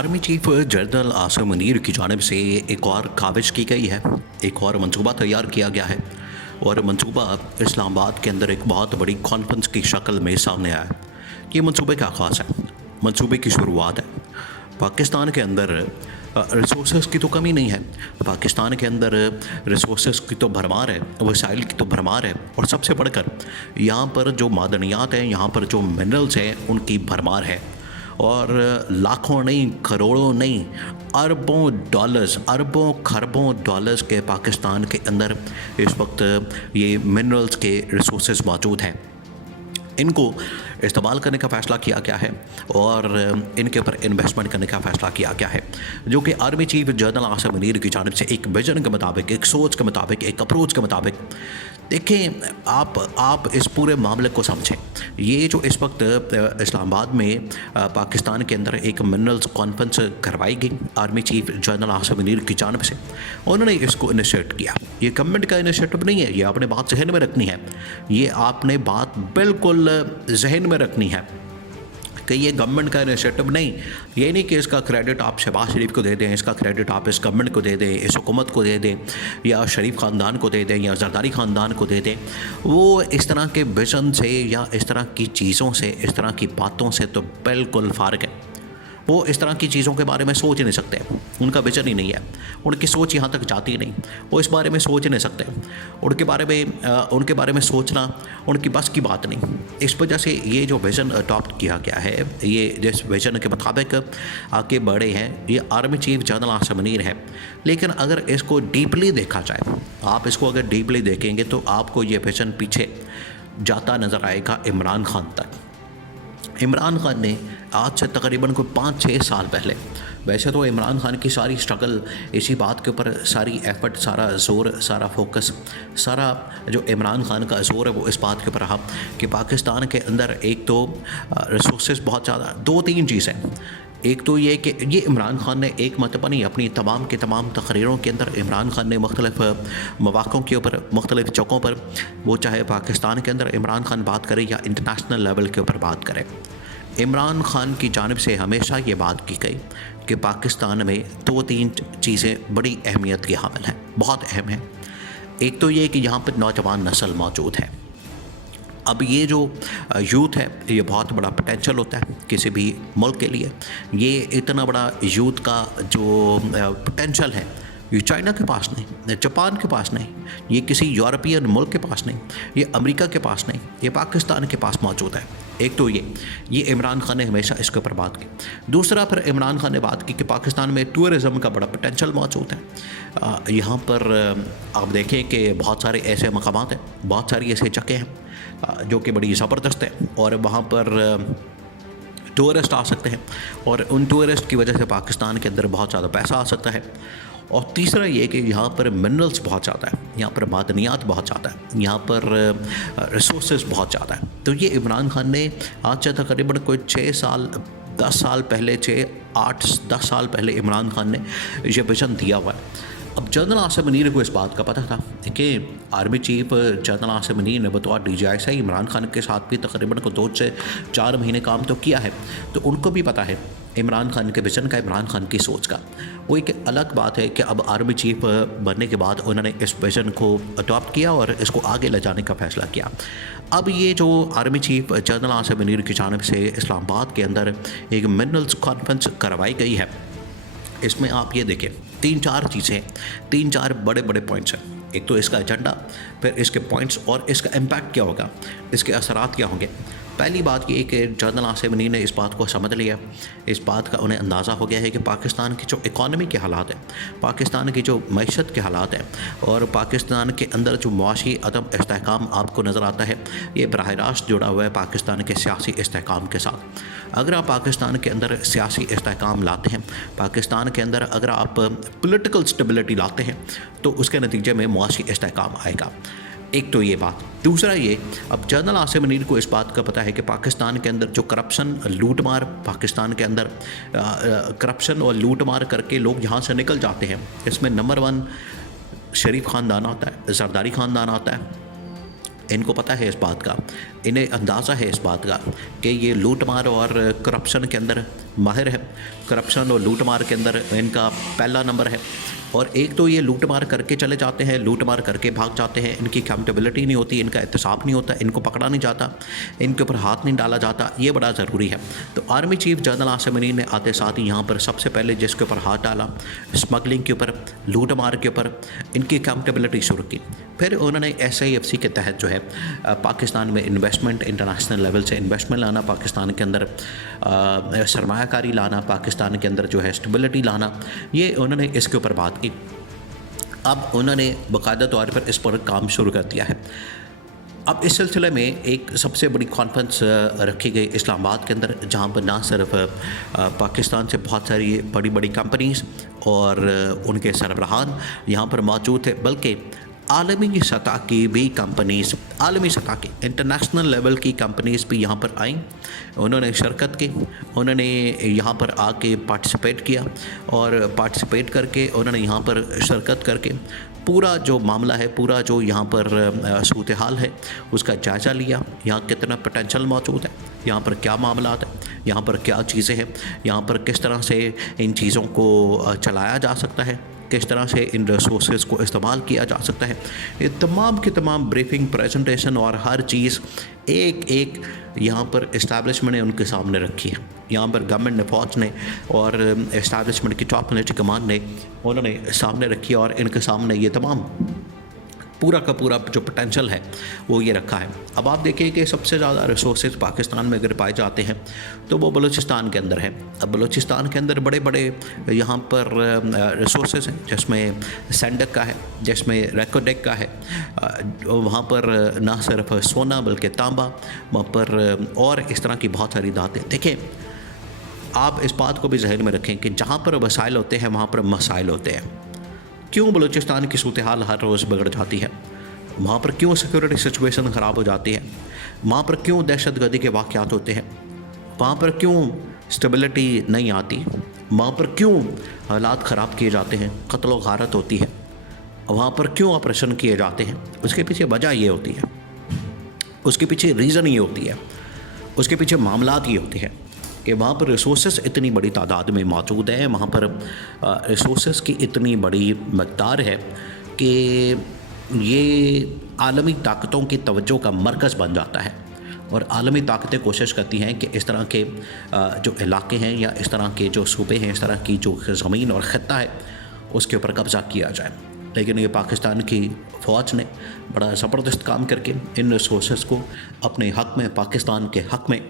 Army chief general Asim Munir की जानिब से एक और काविश की गई है, एक और मंसूबा तैयार किया गया है और मंसूबा इस्लामाबाद के अंदर एक बहुत बड़ी कॉन्फ्रेंस की शक्ल में सामने आया है। ये मंसूबे का आगाज़ है, मंसूबे की शुरुआत है। पाकिस्तान के अंदर रिसोर्सेज की तो कमी नहीं है, पाकिस्तान के अंदर रिसोर्सेज की तो भरमार है, वसाइल की तो भरमार है और सबसे बढ़कर यहाँ पर जो मादनियात हैं, यहाँ पर जो मिनरल्स हैं, उनकी भरमार है। और लाखों नहीं, करोड़ों नहीं, अरबों डॉलर्स, अरबों खरबों डॉलर्स के पाकिस्तान के अंदर इस वक्त ये मिनरल्स के रिसोर्सेज मौजूद हैं। इनको इस्तेमाल करने का फ़ैसला किया गया है और इनके ऊपर इन्वेस्टमेंट करने का फ़ैसला किया गया है, जो कि army chief general Asim Munir की जानिब से एक विजन के मुताबिक, एक सोच के मुताबिक, एक अप्रोच के मुताबिक। देखें, आप इस पूरे मामले को समझें। ये जो इस वक्त इस्लामाबाद में पाकिस्तान के अंदर एक मिनरल्स कॉन्फ्रेंस करवाई गई army chief general Asim Munir की जानिब से, उन्होंने इसको इनिशिएट किया। ये गवर्नमेंट का इनिशिएटिव नहीं है, ये आपने बात जहन में रखनी है, ये आपने बात बिल्कुल जहन में रखनी है कि ये गवर्नमेंट का इनिशिएटिव नहीं। ये नहीं कि इसका क्रेडिट आप शहबाज शरीफ को दे दें, इसका क्रेडिट आप इस गवर्नमेंट को दे दें, इस हुकूमत को दे दें, या शरीफ ख़ानदान को दे दें, या जरदारी ख़ानदान को दे दें। वो इस तरह के विजन से या इस तरह की चीज़ों से, इस तरह की बातों से तो बिल्कुल फ़ारिग है। वो इस तरह की चीज़ों के बारे में सोच ही नहीं सकते, उनका विजन ही नहीं है, उनकी सोच यहाँ तक जाती नहीं, वो इस बारे में सोच ही नहीं सकते, उनके बारे में सोचना उनकी बस की बात नहीं। इस वजह से ये जो विज़न अडॉप्ट किया गया है, ये जिस विज़न के मुताबिक आगे बढ़े हैं, ये army chief general Asim Munir है। लेकिन अगर इसको डीपली देखा जाए, आप इसको अगर डीपली देखेंगे तो आपको ये विज़न पीछे जाता नज़र आएगा इमरान खान तक। इमरान खान ने आज से तकरीबन कोई 5-6 साल पहले, वैसे तो इमरान खान की सारी स्ट्रगल इसी बात के ऊपर, सारी एफर्ट, सारा ज़ोर, सारा फोकस, सारा जो इमरान खान का ज़ोर है वो इस बात के ऊपर रहा कि पाकिस्तान के अंदर एक तो रिसोर्सेज बहुत ज़्यादा, 2-3 चीज़ें। एक तो ये कि ये इमरान खान ने एक मरतबा नहीं, अपनी तमाम के तमाम तकरीरों के अंदर इमरान खान ने मुख्तलिफ़ मौक़ों के ऊपर, मुख्तलिफ़ जगहों पर, वो चाहे पाकिस्तान के अंदर इमरान खान बात करे या इंटरनेशनल लेवल के ऊपर बात करे, इमरान खान की जानिब से हमेशा ये बात की गई कि पाकिस्तान में 2-3 चीज़ें बड़ी अहमियत की हामिल हैं, बहुत अहम हैं। एक तो ये कि यहाँ पर नौजवान नस्ल मौजूद है। अब ये जो यूथ है, ये बहुत बड़ा पोटेंशल होता है किसी भी मुल्क के लिए। ये इतना बड़ा यूथ का जो पोटेंशल है, ये चाइना के पास नहीं, जापान के पास नहीं, ये किसी यूरोपियन मुल्क के पास नहीं, ये अमेरिका के पास नहीं, ये पाकिस्तान के पास मौजूद है। एक तो ये इमरान खान ने हमेशा इसके ऊपर बात की। दूसरा, फिर इमरान खान ने बात की कि पाकिस्तान में टूरिज़म का बड़ा पोटेंशल मौजूद है। यहाँ पर आप देखें कि बहुत सारे ऐसे मकामात हैं, बहुत सारी ऐसे जगह हैं जो कि बड़ी ज़बरदस्त है और वहाँ पर टूरिस्ट आ सकते हैं और उन टूरिस्ट की वजह से पाकिस्तान के अंदर बहुत ज़्यादा पैसा आ सकता है। और तीसरा ये कि यहाँ पर मिनरल्स बहुत ज़्यादा है, यहाँ पर मादनियात बहुत ज़्यादा है, यहाँ पर रिसोर्सेज बहुत ज़्यादा है। तो ये इमरान खान ने आज से तकरीबन कोई 6 साल, 10 साल पहले, 6-8-10 साल पहले इमरान खान ने ये विजन दिया हुआ है। अब जनरल आसिम मुनीर को इस बात का पता था कि army chief general Asim Munir ने बतौर DGI इमरान खान के साथ भी तकरीबन को 2 से 4 महीने काम तो किया है, तो उनको भी पता है इमरान खान के विजन का, इमरान खान की सोच का। वो एक अलग बात है कि अब आर्मी चीफ बनने के बाद उन्होंने इस विजन को अडॉप्ट किया और इसको आगे ले जाने का फ़ैसला किया। अब ये जो army chief general Asim Munir की जानिब से इस्लामाबाद के अंदर एक मिनरल्स कॉन्फ्रेंस करवाई गई है, इसमें आप ये देखें 3-4 चीज़ें, 3-4 बड़े बड़े पॉइंट्स हैं। एक तो इसका एजेंडा, फिर इसके पॉइंट्स और इसका इम्पैक्ट क्या होगा, इसके असरात क्या होंगे। पहली बात ये कि जनरल आसिम मुनीर ने इस बात को समझ लिया, इस बात का उन्हें अंदाज़ा हो गया है कि पाकिस्तान की जो इकॉनमी के हालात हैं, पाकिस्तान की जो मईशत के हालात हैं और पाकिस्तान के अंदर जो मुआशी अदम इस्तेहकाम आपको नज़र आता है, ये बराह रास्त जुड़ा हुआ है पाकिस्तान के सियासी इस्तेहकाम के साथ। अगर आप पाकिस्तान के अंदर सियासी इस्तेहकाम लाते हैं, पाकिस्तान के अंदर अगर आप पॉलिटिकल स्टेबिलिटी लाते हैं, तो उसके नतीजे में मुआशी इस्तेहकाम आएगा। एक तो ये बात। दूसरा ये, अब जनरल आसिम मुनीर को इस बात का पता है कि पाकिस्तान के अंदर जो करप्शन, लूट मार, पाकिस्तान के अंदर करप्शन और लूट मार करके लोग यहाँ से निकल जाते हैं, इसमें नंबर 1 शरीफ ख़ानदान आता है, जरदारी ख़ानदान आता है, इनको पता है इस बात का, इन्हें अंदाज़ा है इस बात का कि ये लूट मार और करप्शन के अंदर माहिर है, करप्शन और लूट मार के अंदर इनका पहला नंबर है। और एक तो ये लूट मार करके चले जाते हैं, लूट मार करके भाग जाते हैं, इनकी अकाउंटेबिलिटी नहीं होती, इनका एहतसाब नहीं होता, इनको पकड़ा नहीं जाता, इनके ऊपर हाथ नहीं डाला जाता, ये बड़ा ज़रूरी है। तो army chief general Asim Munir ने आते साथ ही यहाँ पर सबसे पहले जिसके ऊपर हाथ डाला, स्मगलिंग के ऊपर, लूट मार के ऊपर, इनकी अकाउंटेबिलिटी शुरू की। फिर उन्होंने SIFC के तहत जो है पाकिस्तान में इन्वेस्टमेंट, इंटरनेशनल लेवल से इन्वेस्टमेंट लाना, पाकिस्तान के अंदर सरमायाकारी लाना, पाकिस्तान के अंदर जो है स्टेबिलिटी लाना, ये उन्होंने इसके ऊपर बात की। अब उन्होंने बाकायदा तौर पर इस पर काम शुरू कर दिया है। अब इस सिलसिले में एक सबसे बड़ी कॉन्फ्रेंस रखी गई इस्लामाबाद के अंदर, जहाँ पर ना सिर्फ पाकिस्तान से बहुत सारी बड़ी बड़ी कंपनीज़ और उनके सरबराहान यहाँ पर मौजूद थे, बल्कि आलमी सतह की भी कंपनीज़, आलमी सतह की इंटरनेशनल लेवल की कंपनीज़ भी यहाँ पर आईं, उन्होंने शिरकत की, उन्होंने यहाँ पर आके पार्टिसिपेट किया और पार्टिसिपेट करके उन्होंने यहाँ पर शिरकत करके पूरा जो मामला है, पूरा जो यहाँ पर सूरत हाल है उसका जायज़ा लिया। यहाँ कितना पोटेंशल मौजूद है, यहाँ पर क्या मामला है, यहाँ पर क्या चीज़ें हैं, यहाँ पर किस तरह से इन चीज़ों को चलाया जा सकता है, किस तरह से इन रिसोर्सेज को इस्तेमाल किया जा सकता है। ये तमाम की तमाम ब्रीफिंग, प्रेजेंटेशन और हर चीज़ एक एक यहाँ पर इस्टेब्लिशमेंट ने उनके सामने रखी है। यहाँ पर गवर्नमेंट ने, फौज ने और इस्टेब्लिशमेंट की टॉप मिलिट्री कमांड ने उन्होंने सामने रखी और इनके सामने ये तमाम पूरा का पूरा जो पोटेंशल है वो ये रखा है। अब आप देखिए कि सबसे ज़्यादा रिसोर्सेज पाकिस्तान में अगर पाए जाते हैं तो वो बलूचिस्तान के अंदर है। अब बलूचिस्तान के अंदर बड़े बड़े यहाँ पर रिसोर्सेज हैं, जिसमें सैंडक का है, जिसमें रेकोडेक का है, वहाँ पर ना सिर्फ सोना बल्कि तांबा, वहाँ पर और इस तरह की बहुत सारी धातें। देखें, आप इस बात को भी जहन में रखें कि जहाँ पर वसाइल होते हैं वहाँ पर मसाइल होते हैं। क्यों बलूचिस्तान की सूरत हाल हर रोज़ बिगड़ जाती है, वहाँ पर क्यों सिक्योरिटी सिचुएशन ख़राब हो जाती है, वहाँ पर क्यों दहशतगर्दी के वाक़यात होते हैं, वहाँ पर क्यों स्टेबिलिटी नहीं आती, वहाँ पर क्यों हालात ख़राब किए जाते हैं, कत्ल व गारत होती है, वहाँ पर क्यों ऑपरेशन किए जाते हैं, उसके पीछे वजह ये होती है, उसके पीछे रीज़न ये होती है, उसके पीछे मामलात ये होते हैं कि वहाँ पर रिसोर्सेस इतनी बड़ी तादाद में मौजूद हैं, वहाँ पर रिसोर्सेस की इतनी बड़ी मकदार है कि ये आलमी ताकतों की तवज्जो का मरकज़ बन जाता है। और आलमी ताकतें कोशिश करती हैं कि इस तरह के जो इलाके हैं या इस तरह के जो सूबे हैं, इस तरह की जो ज़मीन और ख़त्ता है उसके ऊपर कब्ज़ा किया जाए। लेकिन ये पाकिस्तान की फ़ौज ने बड़ा ज़बरदस्त काम करके इन रिसोर्सेस को अपने हक़ में, पाकिस्तान के हक़ में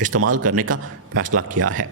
इस्तेमाल करने का फ़ैसला किया है।